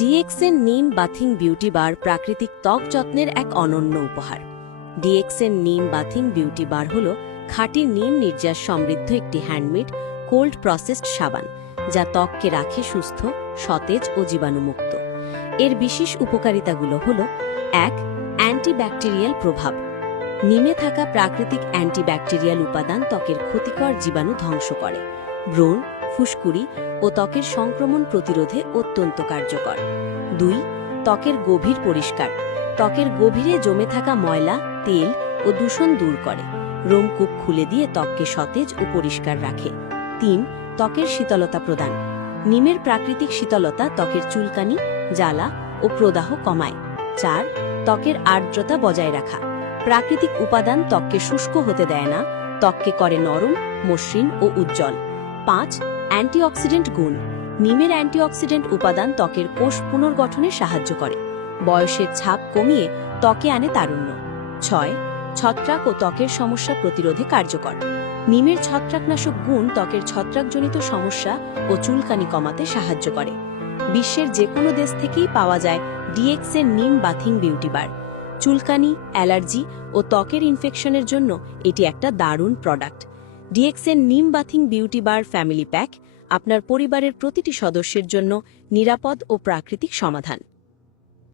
DXN নিম bathing beauty বার প্রাকৃতিক ত্বক যত্নের এক অনন্য উপহার। ডিএক্সএন নিম বাথিং বিউটি বার হল খাঁটি নিম নির্যাস সমৃদ্ধ একটি হ্যান্ডমেড কোল্ড প্রসেসড সাবান, যা ত্বককে রাখে সুস্থ, সতেজ ও জীবাণুমুক্ত। এর বিশেষ উপকারিতাগুলো হল: ১. অ্যান্টিব্যাকটেরিয়াল প্রভাব। নিমে থাকা প্রাকৃতিক অ্যান্টিব্যাকটেরিয়াল উপাদান ত্বকের ক্ষতিকর জীবাণু ধ্বংস করে। ব্রণ, ফুসকুড়ি ও ত্বকের সংক্রমণ প্রতিরোধে অত্যন্ত কার্যকর। ২. ত্বকের গভীর পরিষ্কার। ত্বকের গভীরে জমে থাকা ময়লা, তেল ও দূষণ দূর করে। রোমকূপ খুলে দিয়ে ত্বককে সতেজ ও পরিষ্কার রাখে। ৩. ত্বকের শীতলতা প্রদান। নিমের প্রাকৃতিক শীতলতা ত্বকের চুলকানি, জ্বালা ও প্রদাহ কমায়। ৪. ত্বকের আর্দ্রতা বজায় রাখা। প্রাকৃতিক উপাদান ত্বককে শুষ্ক হতে দেয় না, ত্বককে করে নরম, মসৃণ ও উজ্জ্বল। ৫. অ্যান্টিঅক্সিডেন্ট গুণ। নিমের অ্যান্টিঅক্সিডেন্ট উপাদান ত্বকের কোষ পুনর্গঠনে সাহায্য করে, বয়সের ছাপ কমিয়ে ত্বকে আনে তারুণ্য। ৬. ছত্রাক ও ত্বকের সমস্যা প্রতিরোধে কার্যকর। নিমের ছত্রাকনাশক গুণ ত্বকের ছত্রাকজনিত সমস্যা ও চুলকানি কমাতে সাহায্য করে। বিশ্বের যে কোনো দেশ থেকেই পাওয়া যায় ডিএক্সএন নিম বাথিং বিউটি বার। চুলকানি, অ্যালার্জি ও ত্বকের ইনফেকশনের জন্য এটি একটা দারুণ প্রোডাক্ট। ডিএক্সএন নিম বাথিং বিউটি বার ফ্যামিলি প্যাক আপনার পরিবারের প্রতিটি সদস্যের জন্য নিরাপদ ও প্রাকৃতিক সমাধান।